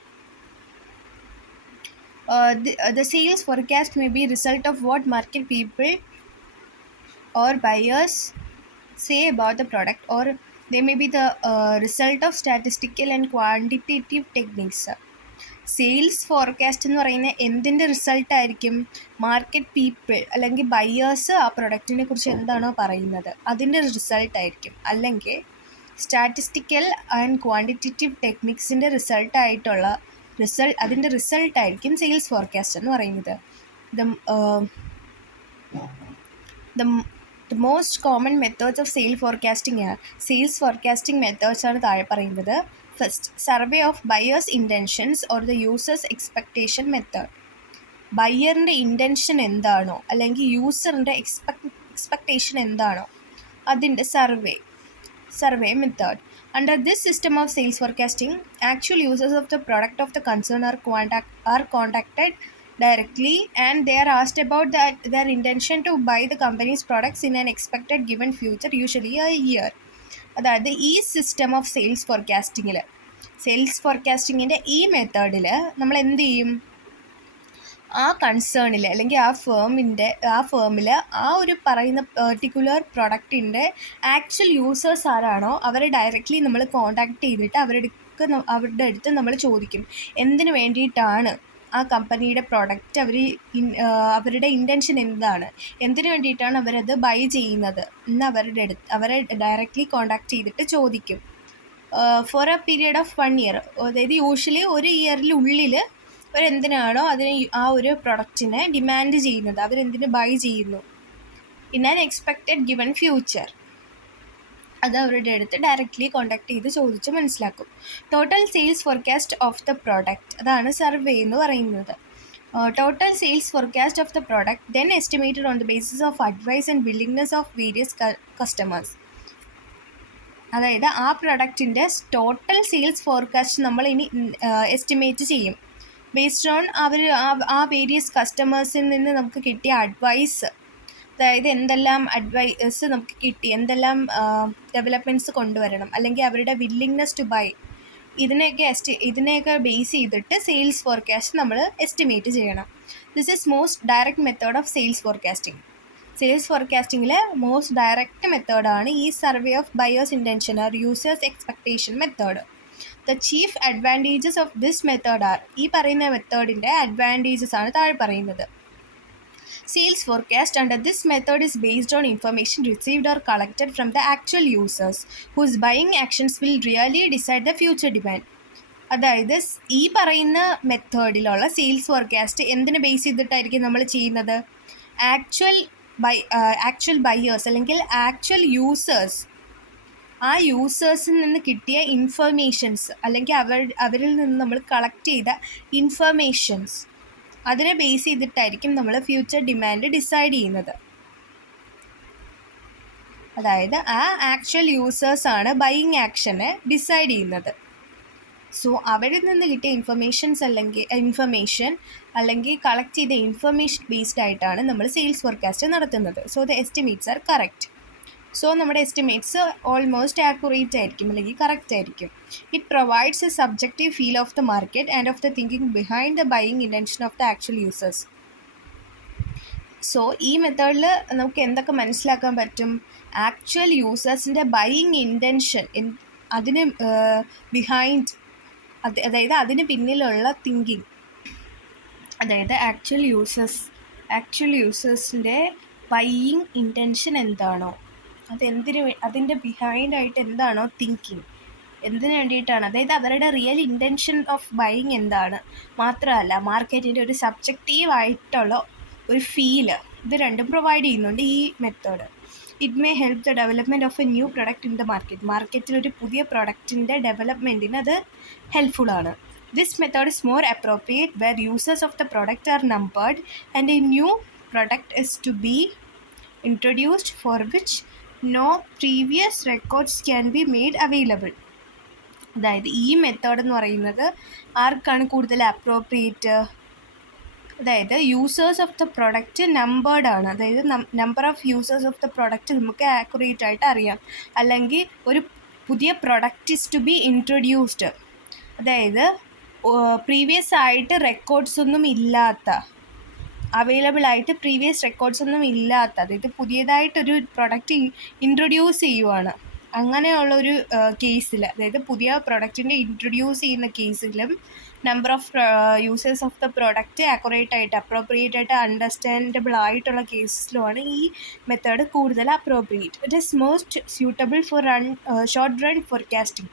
The sales forecast may be result of what market people or buyers say about the product, or they may be the result of statistical and quantitative techniques. Sales forecast എന്ന് പറയുന്നത് എന്തിൻ്റെ റിസൾട്ടായിരിക്കും? മാർക്കറ്റ് പീപ്പിൾ അല്ലെങ്കിൽ ബയേഴ്സ് ആ പ്രൊഡക്റ്റിനെ കുറിച്ച് എന്താണോ പറയുന്നത് അതിൻ്റെ റിസൾട്ടായിരിക്കും. അല്ലെങ്കിൽ സ്റ്റാറ്റിസ്റ്റിക്കൽ ആൻഡ് ക്വാണ്ടിറ്റേറ്റീവ് ടെക്നിക്സിൻ്റെ അതിൻ്റെ റിസൾട്ടായിരിക്കും സെയിൽസ് ഫോർകാസ്റ്റ് എന്ന് പറയുന്നത്. The, the most common methods of sale forecasting are sales forecasting methods ആണ് താഴെ പറയുന്നത്. First, survey of buyers intentions or the users expectation method. ബയ്യറിൻ്റെ ഇൻറ്റൻഷൻ എന്താണോ അല്ലെങ്കിൽ യൂസറിൻ്റെ എക്സ്പെക്റ്റേഷൻ എന്താണോ അതിൻ്റെ survey method. Under this system of sales forecasting, actual users of the product of the concern are contacted directly and they are asked about their intention to buy the company's products in an expected given future, usually a year. അതായത് ഈ സിസ്റ്റം ഓഫ് സെയിൽസ് ഫോർകാസ്റ്റിങ്ങിൻ്റെ ഈ മെത്തേഡിൽ നമ്മൾ എന്ത് ചെയ്യും, ആ കൺസേണിൽ അല്ലെങ്കിൽ ആ ഫേമിൽ ആ ഒരു പറയുന്ന പെർട്ടിക്കുലർ പ്രൊഡക്റ്റിൻ്റെ ആക്ച്വൽ യൂസേഴ്സ് ആരാണോ അവരെ ഡയറക്റ്റ്ലി നമ്മൾ കോൺടാക്റ്റ് ചെയ്തിട്ട് അവരുടെ അടുത്ത് നമ്മൾ ചോദിക്കും എന്തിനു വേണ്ടിയിട്ടാണ് ആ കമ്പനിയുടെ പ്രൊഡക്റ്റ് അവരുടെ ഇൻറ്റൻഷൻ എന്താണ്, എന്തിനു വേണ്ടിയിട്ടാണ് അവരത് ബൈ ചെയ്യുന്നത് എന്ന് അവരെ ഡയറക്റ്റ്ലി കോൺടാക്റ്റ് ചെയ്തിട്ട് ചോദിക്കും. For a period of 1 year, അതായത് യൂഷ്വലി ഒരു ഇയറിനുള്ളിൽ അവരെന്തിനാണോ ആ ഒരു പ്രൊഡക്റ്റിനെ ഡിമാൻഡ് ചെയ്യുന്നത്, അവരെന്തിനു ബൈ ചെയ്യുന്നു in an expected given future, അത് അവരുടെ അടുത്ത് ഡയറക്റ്റ്ലി കോൺടാക്ട് ചെയ്ത് ചോദിച്ച് മനസ്സിലാക്കും. Total sales forecast of the product, അതാണ് സർവേ എന്ന് പറയുന്നത്. Total sales forecast of the product then estimated on the basis of advice and willingness of various customers. അതായത് ആ പ്രൊഡക്റ്റിൻ്റെ ടോട്ടൽ സെയിൽസ് ഫോർകാസ്റ്റ് നമ്മൾ ഇനി എസ്റ്റിമേറ്റ് ചെയ്യും ബേസ്ഡ് ഓൺ ആ വേരിയസ് കസ്റ്റമേഴ്സിൽ നിന്ന് നമുക്ക് കിട്ടിയ അഡ്വൈസ്. അതായത് എന്തെല്ലാം അഡ്വൈസ് നമുക്ക് കിട്ടി, എന്തെല്ലാം ഡെവലപ്മെൻറ്റ്സ് കൊണ്ടുവരണം, അല്ലെങ്കിൽ അവരുടെ വില്ലിങ്നെസ് ടു ബൈ, ഇതിനെയൊക്കെ ബേസ് ചെയ്തിട്ട് സെയിൽസ് ഫോർകാസ്റ്റ് നമ്മൾ എസ്റ്റിമേറ്റ് ചെയ്യണം. This is most direct method of sales forecasting. Sales ഫോർകാസ്റ്റിങ്ങിലെ മോസ്റ്റ് ഡയറക്റ്റ് മെത്തേഡാണ് ഈ survey of buyers intention or users expectation method. The chief advantages of this method are, ഈ പറയുന്ന മെത്തേഡിൻ്റെ അഡ്വാൻറ്റേജസ് ആണ് താഴെ പറയുന്നത്. Sales forecast under this method is based on information received or collected from the actual users whose buying actions will really decide the future demand. അതായത് ഈ പറയുന്ന മെത്തേഡിലുള്ള സെയിൽസ് ഫോർകാസ്റ്റ് എന്തിന് ബേസ് ചെയ്തിട്ടായിരിക്കും നമ്മൾ ചെയ്യുന്നത്, ആക്ച്വൽ ബയേഴ്സ് അല്ലെങ്കിൽ ആക്ച്വൽ യൂസേഴ്സ്, ആ യൂസേഴ്സിൽ നിന്ന് കിട്ടിയ ഇൻഫർമേഷൻസ് അല്ലെങ്കിൽ അവരിൽ നിന്ന് നമ്മൾ കളക്ട് ചെയ്ത ഇൻഫർമേഷൻസ്, അതിനെ ബേസ് ചെയ്തിട്ടായിരിക്കും നമ്മൾ ഫ്യൂച്ചർ ഡിമാൻഡ് ഡിസൈഡ് ചെയ്യുന്നത്. അതായത് ആ ആക്ച്വൽ യൂസേഴ്സാണ് ബൈയിങ് ആക്ഷനെ ഡിസൈഡ് ചെയ്യുന്നത്. സോ അവരിൽ നിന്ന് കിട്ടിയ ഇൻഫർമേഷൻ അല്ലെങ്കിൽ കളക്ട് ചെയ്ത ഇൻഫർമേഷൻ ബേസ്ഡ് ആയിട്ടാണ് നമ്മൾ സെയിൽസ് ഫോർകാസ്റ്റ് നടത്തുന്നത്. So the estimates are correct. So നമ്മുടെ എസ്റ്റിമേറ്റ്സ് ഓൾമോസ്റ്റ് ആക്യുറേറ്റ് ആയിരിക്കും അല്ലെങ്കിൽ കറക്റ്റ് ആയിരിക്കും. It provides A subjective feel of the market and of the thinking behind the buying intention of the actual users. So ഈ മെത്തേഡിൽ നമുക്ക് എന്തൊക്കെ മനസ്സിലാക്കാൻ പറ്റും, ആക്ച്വൽ യൂസേഴ്സിൻ്റെ ബൈയിങ് ഇൻറ്റൻഷൻ, അതിന് ബിഹൈൻഡ്, അതായത് അതിന് പിന്നിലുള്ള തിങ്കിങ്, അതായത് ആക്ച്വൽ യൂസേഴ്സിൻ്റെ ബൈയിങ് ഇൻറ്റൻഷൻ എന്താണോ അതിൻ്റെ ബിഹൈൻഡായിട്ട് എന്താണോ തിങ്കിങ്, എന്തിനു വേണ്ടിയിട്ടാണ്, അതായത് അവരുടെ റിയൽ ഇൻറ്റൻഷൻ ഓഫ് ബൈയിങ് എന്താണ്, മാത്രമല്ല മാർക്കറ്റിൻ്റെ ഒരു സബ്ജക്റ്റീവായിട്ടുള്ള ഒരു ഫീല്, ഇത് രണ്ടും പ്രൊവൈഡ് ചെയ്യുന്നുണ്ട് ഈ method. It may help the development of a new product in the മാർക്കറ്റിലൊരു പുതിയ പ്രൊഡക്റ്റിൻ്റെ ഡെവലപ്മെൻറ്റിന് അത് ഹെൽപ്ഫുള്ളാണ്. This method is more appropriate where users of the product are numbered and a new product is to be introduced for which no previous records can be made available. അതായത് ഈ മെത്തേഡ് എന്ന് പറയുന്നത് ആർക്കാണ് കൂടുതൽ അപ്രോപ്രിയേറ്റ്, അതായത് users of the product numbered ആണ്, അതായത് number of users of the product നമുക്ക് ആക്യുറേറ്റ് ആയിട്ട് അറിയാം. അല്ലെങ്കിൽ ഒരു പുതിയ product is to be introduced, അതായത് പ്രീവിയസ് ആയിട്ട് റെക്കോർഡ്സ് ഒന്നും ഇല്ലാത്ത, അവൈലബിൾ ആയിട്ട് പ്രീവിയസ് റെക്കോർഡ്സ് ഒന്നും ഇല്ലാത്ത, അതായത് പുതിയതായിട്ടൊരു പ്രൊഡക്റ്റ് ഇൻട്രൊഡ്യൂസ് ചെയ്യുവാണ്, അങ്ങനെയുള്ളൊരു കേസിൽ, അതായത് പുതിയ പ്രൊഡക്റ്റിൻ്റെ ഇൻട്രൊഡ്യൂസ് ചെയ്യുന്ന കേസിലും number of users of the product appropriate ആയിട്ട് അണ്ടർസ്റ്റാൻഡബിൾ ആയിട്ടുള്ള കേസിലുമാണ് ഈ മെത്തേഡ് കൂടുതൽ appropriate. It is most suitable for short run forecasting.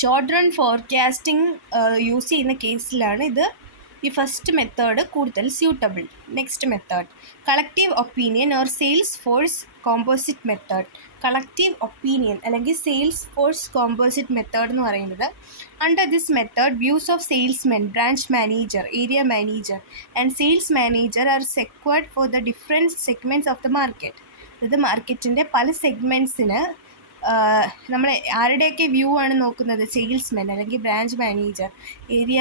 Short run forecasting use ചെയ്യുന്ന കേസിലാണ് ഇത് ഈ ഫസ്റ്റ് മെത്തേഡ് കൂടുതൽ suitable. Next method collective opinion or sales force composite method. Collective opinion അല്ലെങ്കിൽ സെയിൽസ് ഫോഴ്സ് കോമ്പോസിറ്റ് മെത്തേഡ് എന്ന് പറയുന്നത്, under this method views of സെയിൽസ്മെൻ, branch manager, area manager and sales manager R secured for the different segments of the market. ഇത് മാർക്കറ്റിൻ്റെ പല സെഗ്മെൻറ്റ്സിന് നമ്മൾ ആരുടെയൊക്കെ വ്യൂ ആണ് നോക്കുന്നത്? സെയിൽസ്മെൻ അല്ലെങ്കിൽ branch manager, area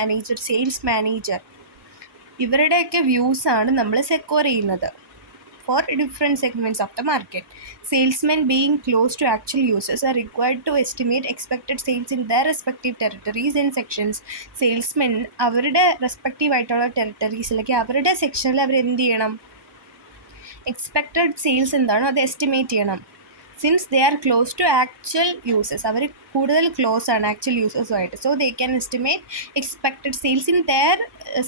manager, sales manager, ഇവരുടെയൊക്കെ വ്യൂസാണ് നമ്മൾ സെക്യൂർ ചെയ്യുന്നത് for different segments of the market. Salesmen being close to actual users are required to estimate expected sales in their respective territories and sections. Salesmen അവരുടെ റെസ്പെക്റ്റീവ് ആയിട്ടുള്ള ടെറിട്ടറീസ് അല്ലെങ്കിൽ അവരുടെ സെക്ഷനിൽ അവർ എന്ത് ചെയ്യണം? എക്സ്പെക്റ്റഡ് സെയിൽസ് എന്താണോ അത് എസ്റ്റിമേറ്റ് ചെയ്യണം. Since they are close to actual users, അവർ കൂടുതൽ ക്ലോസ് ആണ് ആക്ച്വൽ യൂസേഴ്സുമായിട്ട്. So they can estimate expected sales in their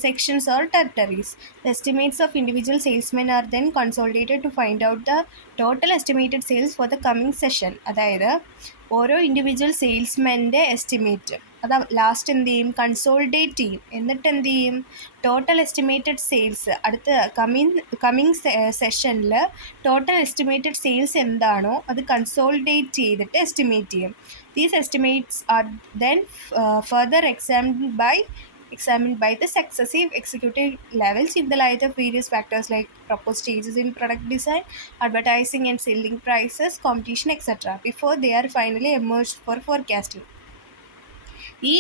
sections or territories. The estimates of individual salesmen are then consolidated to find out the total estimated sales for the coming session. അതായത് ഓരോ ഇൻഡിവിജ്വൽ സെയിൽസ്മാൻ്റെ എസ്റ്റിമേറ്റ് അത് ലാസ്റ്റ് എന്ത് ചെയ്യും? കൺസോളിഡേറ്റ് ചെയ്യും. എന്നിട്ട് എന്ത് ചെയ്യും? ടോട്ടൽ എസ്റ്റിമേറ്റഡ് സെയിൽസ് അടുത്ത കമ്മിങ് സെഷനിൽ ടോട്ടൽ എസ്റ്റിമേറ്റഡ് സെയിൽസ് എന്താണോ അത് കൺസോളിഡേറ്റ് ചെയ്തിട്ട് എസ്റ്റിമേറ്റ് ചെയ്യും. These estimates are then further examined by the successive executive levels in the light of various factors like proposed changes in product design, advertising and selling prices, competition, etc. before they are finally emerged for forecasting. ഈ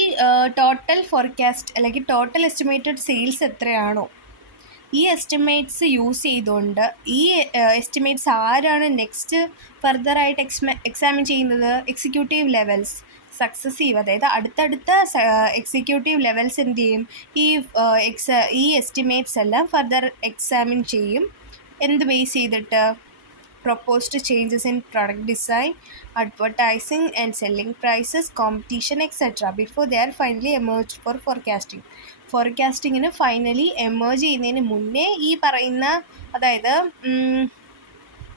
ടോട്ടൽ ഫോർകാസ്റ്റ് അല്ലെങ്കിൽ ടോട്ടൽ എസ്റ്റിമേറ്റഡ് സെയിൽസ് എത്രയാണോ ഈ എസ്റ്റിമേറ്റ്സ് യൂസ് ചെയ്തുകൊണ്ട് ഈ എസ്റ്റിമേറ്റ്സ് ആരാണ് നെക്സ്റ്റ് ഫർദറായിട്ട് എക്സാമിൻ ചെയ്യുന്നത്? എക്സിക്യൂട്ടീവ് ലെവൽസ്, സക്സസീവ്, അതായത് അടുത്തടുത്ത എക്സിക്യൂട്ടീവ് ലെവൽസ് എന്ത് ചെയ്യും? ഈ എസ്റ്റിമേറ്റ്സ് എല്ലാം ഫർദർ എക്സാമിൻ ചെയ്യും. എന്ത് ബേസ് ചെയ്തിട്ട്? proposed changes in product design, advertising and selling prices, competition, etc. before they are finally emerged for forecasting. ഫോർകാസ്റ്റിങ്ങിന് ഫൈനലി എമേർജ് ചെയ്യുന്നതിന് മുന്നേ ഈ പറയുന്ന, അതായത്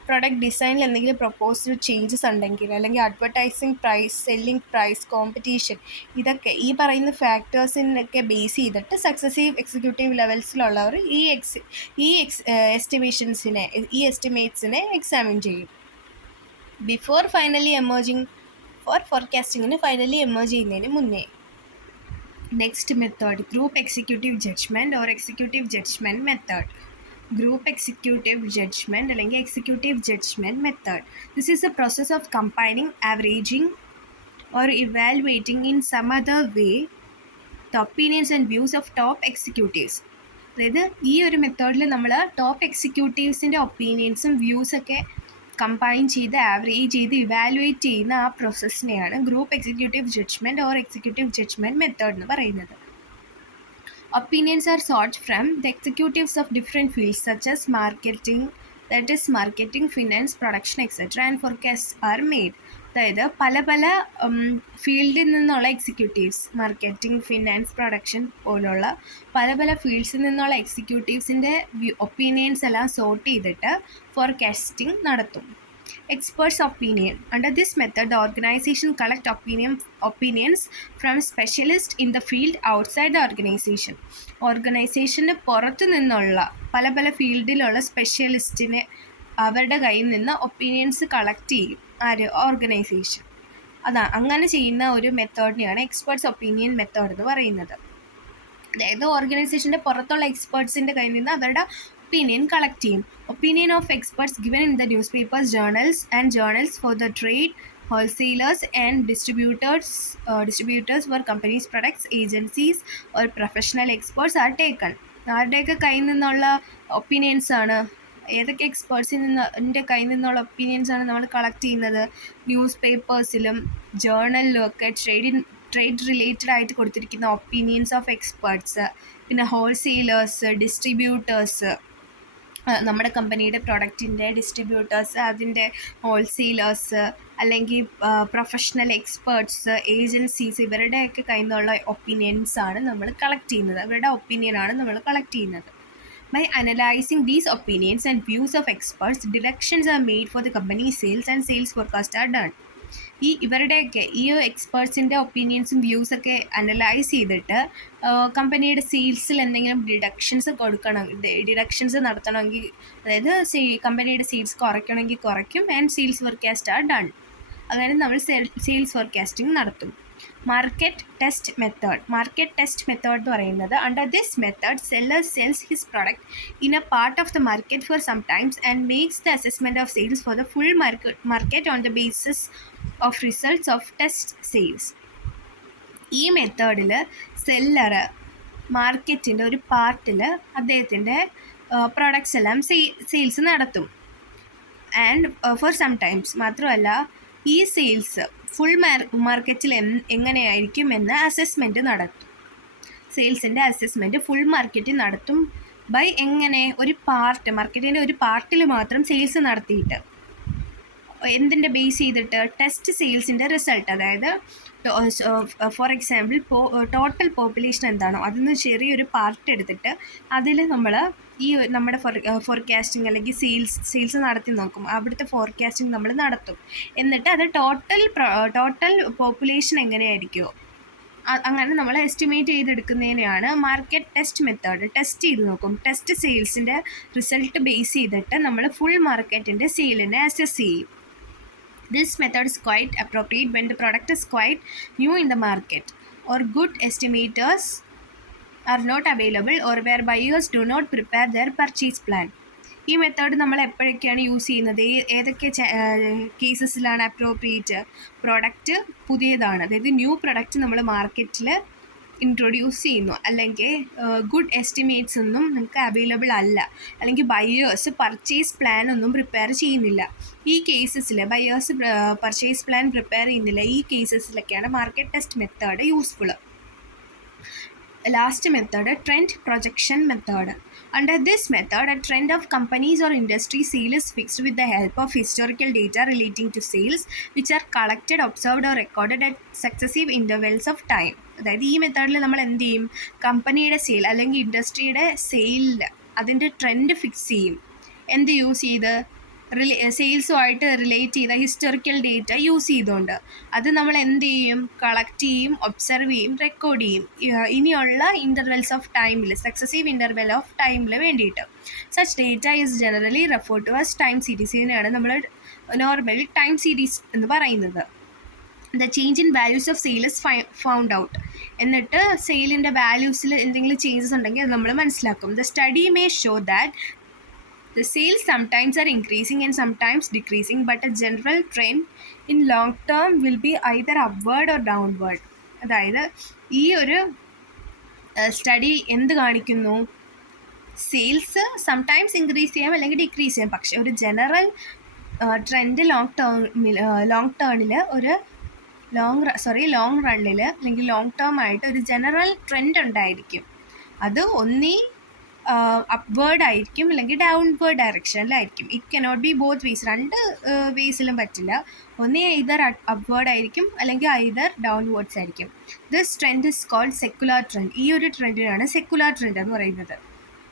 പ്രൊഡക്റ്റ് ഡിസൈനിൽ എന്തെങ്കിലും പ്രൊപ്പോസ്ഡ് ചേഞ്ചസ് ഉണ്ടെങ്കിൽ അല്ലെങ്കിൽ advertising price, selling price, competition, ഇതൊക്കെ ഈ പറയുന്ന ഫാക്ടേഴ്സിനൊക്കെ ബേസ് ചെയ്തിട്ട് സക്സസീവ് എക്സിക്യൂട്ടീവ് ലെവൽസിലുള്ളവർ ഈ എസ്റ്റിമേറ്റ്സിനെ എക്സാമിൻ ചെയ്യും. ബിഫോർ ഫൈനലി എമേർജിങ് ഫോർ ഫോർകാസ്റ്റിങ്ങിന് ഫൈനലി എമേർജ് ചെയ്യുന്നതിന് മുന്നേ. Next method group executive judgment or executive judgment method. Group executive judgment അല്ലെങ്കിൽ executive judgment method. This is a process of combining, averaging or evaluating in some other way the opinions and views of top executives. അതായത് ഈ ഒരു മെത്തേഡിൽ നമ്മൾ ടോപ്പ് എക്സിക്യൂട്ടീവ്സിൻ്റെ ഒപ്പീനിയൻസും വ്യൂസൊക്കെ കമ്പൈൻ ചെയ്ത് ആവറേജ് ചെയ്ത് ഇവാലുവേറ്റ് ചെയ്യുന്ന ആ പ്രോസസ്സിനെയാണ് group executive judgment or executive judgment method എന്ന് പറയുന്നത്. Opinions are sought from the executives of different fields such as marketing, finance, production, etc. and forecasts are made. അതായത് പല ഫീൽഡിൽ നിന്നുള്ള എക്സിക്യൂട്ടീവ്സ്, മാർക്കറ്റിംഗ്, ഫിനാൻസ്, പ്രൊഡക്ഷൻ പോലുള്ള പല ഫീൽഡ്സിൽ നിന്നുള്ള എക്സിക്യൂട്ടീവ്സിൻ്റെ ഒപ്പീനിയൻസ് എല്ലാം സോർട്ട് ചെയ്തിട്ട് ഫോർകാസ്റ്റിംഗ് നടത്തും. Experts' opinion. Under this method, the organization collect opinions from specialists in the field outside the organization. ഓർഗനൈസേഷന് പുറത്തു നിന്നുള്ള പല ഫീൽഡിലുള്ള സ്പെഷ്യലിസ്റ്റിനെ അവരുടെ കയ്യിൽ നിന്ന് ഒപ്പീനിയൻസ് കളക്ട് ചെയ്യും. ഓർഗനൈസേഷൻ. അങ്ങനെ ചെയ്യുന്ന ഒരു മെത്തേഡിനെയാണ് എക്സ്പേർട്സ് ഒപ്പീനിയൻ മെത്തേഡ് എന്ന് പറയുന്നത്. അതായത് ഓർഗനൈസേഷൻ്റെ പുറത്തുള്ള എക്സ്പേർട്സിൻ്റെ കയ്യിൽ നിന്ന് അവരുടെ opinion collect ചെയ്യും. Opinion of experts given in the newspapers, journals for the trade, wholesalers and distributors for companies, products, agencies or professional experts are taken. ആരുടെയൊക്കെ കയ്യിൽ നിന്നുള്ള ഒപ്പീനിയൻസ് ആണ്, ഏതൊക്കെ എക്സ്പേർട്സിൻ്റെ കയ്യിൽ നിന്നുള്ള ഒപ്പീനിയൻസ് ആണ് നമ്മൾ കളക്ട് ചെയ്യുന്നത്? ന്യൂസ് പേപ്പേഴ്സിലും ജേർണലിലും ഒക്കെ ട്രേഡ് റിലേറ്റഡ് ആയിട്ട് കൊടുത്തിരിക്കുന്ന ഒപ്പീനിയൻസ് ഓഫ് എക്സ്പേർട്സ്, പിന്നെ ഹോൾസെയിലേഴ്സ്, ഡിസ്ട്രിബ്യൂട്ടേഴ്സ്, നമ്മുടെ കമ്പനിയുടെ പ്രൊഡക്റ്റിൻ്റെ ഡിസ്ട്രിബ്യൂട്ടേഴ്സ്, അതിൻ്റെ ഹോൾസെയിലേഴ്സ്, അല്ലെങ്കിൽ പ്രൊഫഷണൽ എക്സ്പേർട്സ്, ഏജൻസീസ്, ഇവരുടെയൊക്കെ കയ്യിൽ നിന്നുള്ള ഒപ്പീനിയൻസാണ് നമ്മൾ കളക്ട് ചെയ്യുന്നത്. അവരുടെ ഒപ്പീനിയനാണ് നമ്മൾ കളക്ട് ചെയ്യുന്നത്. By analyzing these opinions and views of experts, directions are made for the company's sales and sales forecasts are done. ഇവരുടെയൊക്കെ ഈ എക്സ്പേർട്സിൻ്റെ ഒപ്പീനിയൻസും വ്യൂസൊക്കെ അനലൈസ് ചെയ്തിട്ട് കമ്പനിയുടെ സെയിൽസിൽ എന്തെങ്കിലും ഡിഡക്ഷൻസ് നടത്തണമെങ്കിൽ, അതായത് കമ്പനിയുടെ സെയിൽസ് കുറയ്ക്കണമെങ്കിൽ കുറയ്ക്കും, and sales forecast are done. അങ്ങനെ നമ്മൾ സെയിൽസ് ഫോർകാസ്റ്റിംഗ് നടത്തും. മാർക്കറ്റ് ടെസ്റ്റ് മെത്തേഡ് എന്ന് പറയുന്നത്, under this method seller sells his product in a part of the market for some times and makes the assessment of sales for the full market on the basis of results of test sales. ഈ മെത്തേഡിൽ സെല്ലർ മാർക്കറ്റിൻ്റെ ഒരു പാർട്ടിൽ അദ്ദേഹത്തിൻ്റെ പ്രൊഡക്ട്സ് എല്ലാം സെയിൽസ് നടത്തും. ആൻഡ് ഫോർ സം ടൈംസ് മാത്രമല്ല, ഈ സെയിൽസ് ഫുൾ മാർക്കറ്റിൽ എങ്ങനെയായിരിക്കും എന്ന് അസസ്മെൻറ്റ് നടത്തും. സെയിൽസിൻ്റെ അസസ്മെൻറ്റ് ഫുൾ മാർക്കറ്റിൽ നടത്തും ബൈ എങ്ങനെ, ഒരു പാർട്ട്, മാർക്കറ്റിൻ്റെ ഒരു പാർട്ടിൽ മാത്രം സെയിൽസ് നടത്തിയിട്ട്. എന്തിൻ്റെ ബേസ് ചെയ്തിട്ട്? ടെസ്റ്റ് സെയിൽസിൻ്റെ റിസൾട്ട്, അതായത് ഫോർ എക്സാമ്പിൾ ടോട്ടൽ പോപ്പുലേഷൻ എന്താണോ അതിൽ ചെറിയൊരു പാർട്ട് എടുത്തിട്ട് അതിൽ നമ്മൾ ഈ നമ്മുടെ ഫോർകാസ്റ്റിംഗ് അല്ലെങ്കിൽ സെയിൽസ് നടത്തി നോക്കും. അവിടുത്തെ ഫോർകാസ്റ്റിംഗ് നമ്മൾ നടത്തും. എന്നിട്ട് അത് ടോട്ടൽ പോപ്പുലേഷൻ എങ്ങനെയായിരിക്കുമോ അങ്ങനെ നമ്മൾ എസ്റ്റിമേറ്റ് ചെയ്തെടുക്കുന്നതിനെയാണ് മാർക്കറ്റ് ടെസ്റ്റ് മെത്തേഡ്. ടെസ്റ്റ് ചെയ്ത് നോക്കും. ടെസ്റ്റ് സെയിൽസിൻ്റെ റിസൾട്ട് ബേസ് ചെയ്തിട്ട് നമ്മൾ ഫുൾ മാർക്കറ്റിൻ്റെ സെയിലിനെ അസസ് ചെയ്യും. This method is quite appropriate when the product is quite new in the market, or good estimators are not available, or where buyers do not prepare their purchase plan. ഈ മെത്തേഡ് നമ്മൾ എപ്പോഴൊക്കെയാണ് യൂസ് ചെയ്യുന്നത്, ഏതൊക്കെ കേസസിലാണ് അപ്രോപ്രിയേറ്റ്? പ്രോഡക്റ്റ് പുതിയതാണ്, അതായത് ന്യൂ പ്രൊഡക്റ്റ് നമ്മൾ മാർക്കറ്റിൽ ഇൻട്രൊഡ്യൂസ് ചെയ്യുന്നു, അല്ലെങ്കിൽ ഗുഡ് എസ്റ്റിമേറ്റ്സ് ഒന്നും നമുക്ക് അവൈലബിൾ അല്ല, അല്ലെങ്കിൽ ബയേഴ്സ് പർച്ചേസ് പ്ലാൻ ഒന്നും പ്രിപ്പയർ ചെയ്യുന്നില്ല. ഈ കേസസിൽ ബയേഴ്സ് പർച്ചേസ് പ്ലാൻ പ്രിപ്പയർ ചെയ്യുന്നില്ല. ഈ കേസസിലൊക്കെയാണ് market test method useful. Last method, trend projection method. Under this method, a trend of companies or industry sale is fixed with the help of historical data relating to sales, which are collected, observed or recorded at successive intervals of time. അതായത് ഈ മെത്തേഡിൽ നമ്മൾ എന്ത് ചെയ്യും? കമ്പനിയുടെ സെയിൽ അല്ലെങ്കിൽ ഇൻഡസ്ട്രിയുടെ സെയിലിൽ അതിൻ്റെ ട്രെൻഡ് ഫിക്സ് ചെയ്യും. എന്ത് യൂസ് ചെയ്ത്? സെയിൽസുമായിട്ട് റിലേറ്റ് ചെയ്ത ഹിസ്റ്റോറിക്കൽ ഡേറ്റ യൂസ് ചെയ്തുകൊണ്ട് അത് നമ്മൾ എന്ത് ചെയ്യും? കളക്ട് ചെയ്യും, ഒബ്സർവ് ചെയ്യും, റെക്കോർഡ് ചെയ്യും ഇനിയുള്ള ഇൻ്റർവെൽസ് ഓഫ് ടൈമിൽ, സക്സസീവ് ഇൻ്റർവെൽ ഓഫ് ടൈമിൽ വേണ്ടിയിട്ട്. Such data is generally refer to as time series. ഇതിനെയാണ് നമ്മൾ നോർമൽ ടൈം സീരീസ് എന്ന് പറയുന്നത്. The change in values of sale is found out. എന്നിട്ട് സെയിലിൻ്റെ വാല്യൂസിൽ എന്തെങ്കിലും ചേഞ്ചസ് ഉണ്ടെങ്കിൽ അത് നമ്മൾ മനസ്സിലാക്കും. The study may show that the sales sometimes are increasing and sometimes decreasing, but a general trend in long term will be either upward or downward. അതായത് ഈ ഒരു സ്റ്റഡി എന്ത് കാണിക്കുന്നു? സെയിൽസ് സംടൈംസ് ഇൻക്രീസ് ചെയ്യാം അല്ലെങ്കിൽ ഡിക്രീസ് ചെയ്യാം, പക്ഷെ ഒരു ജനറൽ ട്രെൻഡ് ലോങ് റണ്ണിൽ അല്ലെങ്കിൽ ലോങ് ടേം ആയിട്ട് ഒരു ജനറൽ ട്രെൻഡ് ഉണ്ടായിരിക്കും. അത് ഒന്നീ അപ്വേർഡ് ആയിരിക്കും അല്ലെങ്കിൽ ഡൗൺവേർഡ് ഡയറക്ഷനിലായിരിക്കും. It cannot be both ways. രണ്ട് വേസിലും പറ്റില്ല. ഒന്നേ ഐദർ അപ്വേർഡ് ആയിരിക്കും അല്ലെങ്കിൽ ഐദർ ഡൗൺവേർഡ്സ് ആയിരിക്കും. This trend is called secular trend. ഈ ഒരു ട്രെൻഡിനാണ് സെക്കുലാർ ട്രെൻഡ് എന്ന് പറയുന്നത്.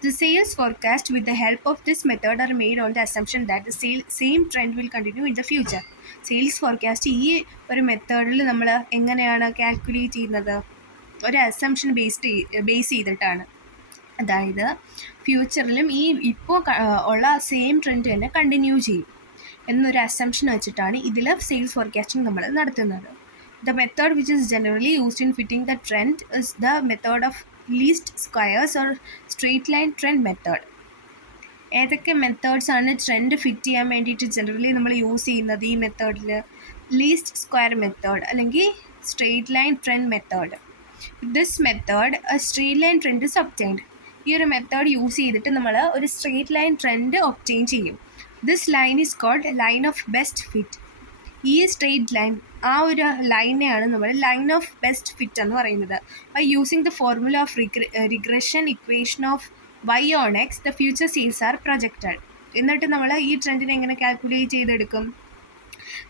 The sales forecast with the help of this method are made on the assumption that the same trend will continue in the future. Sales forecast ഈ ഒരു മെത്തേഡിൽ നമ്മൾ എങ്ങനെയാണ് കാൽക്കുലേറ്റ് ചെയ്യുന്നത്? ഒരു അസംഷൻ ബേസ് ചെയ്തിട്ടാണ്. അതായത് ഫ്യൂച്ചറിലും ഈ ഇപ്പോൾ ഉള്ള സെയിം ട്രെൻഡ് തന്നെ കണ്ടിന്യൂ ചെയ്യും എന്നൊരു അസംഷൻ വെച്ചിട്ടാണ് ഇതിൽ സെയിൽസ് ഫോർകാസ്റ്റിംഗ് നമ്മൾ നടത്തുന്നത്. The method which is generally used in fitting the trend is the method of least squares or straight line trend method. ഏതൊക്കെ മെത്തേഡ്സ് ആണ് ട്രെൻഡ് ഫിറ്റ് ചെയ്യാൻ വേണ്ടിയിട്ട് ജനറലി നമ്മൾ യൂസ് ചെയ്യുന്നത് ഈ മെത്തേഡിൽ? ലീസ്റ്റ് സ്ക്വയർ മെത്തേഡ് അല്ലെങ്കിൽ straight line trend method. This method straight line trend is obtained. ഈ ഒരു മെത്തേഡ് യൂസ് ചെയ്തിട്ട് നമ്മൾ ഒരു സ്ട്രെയിറ്റ് ലൈൻ ട്രെൻഡ് ഒബ്റ്റെയിൻ ചെയ്യും. This line is called line of best fit. ഈ സ്ട്രെയിറ്റ് ലൈൻ, ആ ഒരു ലൈനെയാണ് നമ്മൾ ലൈൻ ഓഫ് ബെസ്റ്റ് ഫിറ്റ് എന്ന് പറയുന്നത്. By using the formula of regression equation of y on x, the future sales are projected. എന്നിട്ട് നമ്മൾ ഈ ട്രെൻഡിനെ എങ്ങനെ കാൽക്കുലേറ്റ് ചെയ്തെടുക്കും?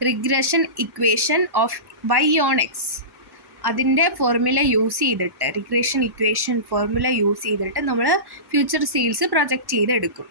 Regression equation of y on x അതിൻ്റെ ഫോർമുല യൂസ് ചെയ്തിട്ട്, റിഗ്രഷൻ ഇക്വേഷൻ ഫോർമുല യൂസ് ചെയ്തിട്ട് നമ്മൾ ഫ്യൂച്ചർ സെയിൽസ് പ്രൊജക്റ്റ് ചെയ്തെടുക്കും.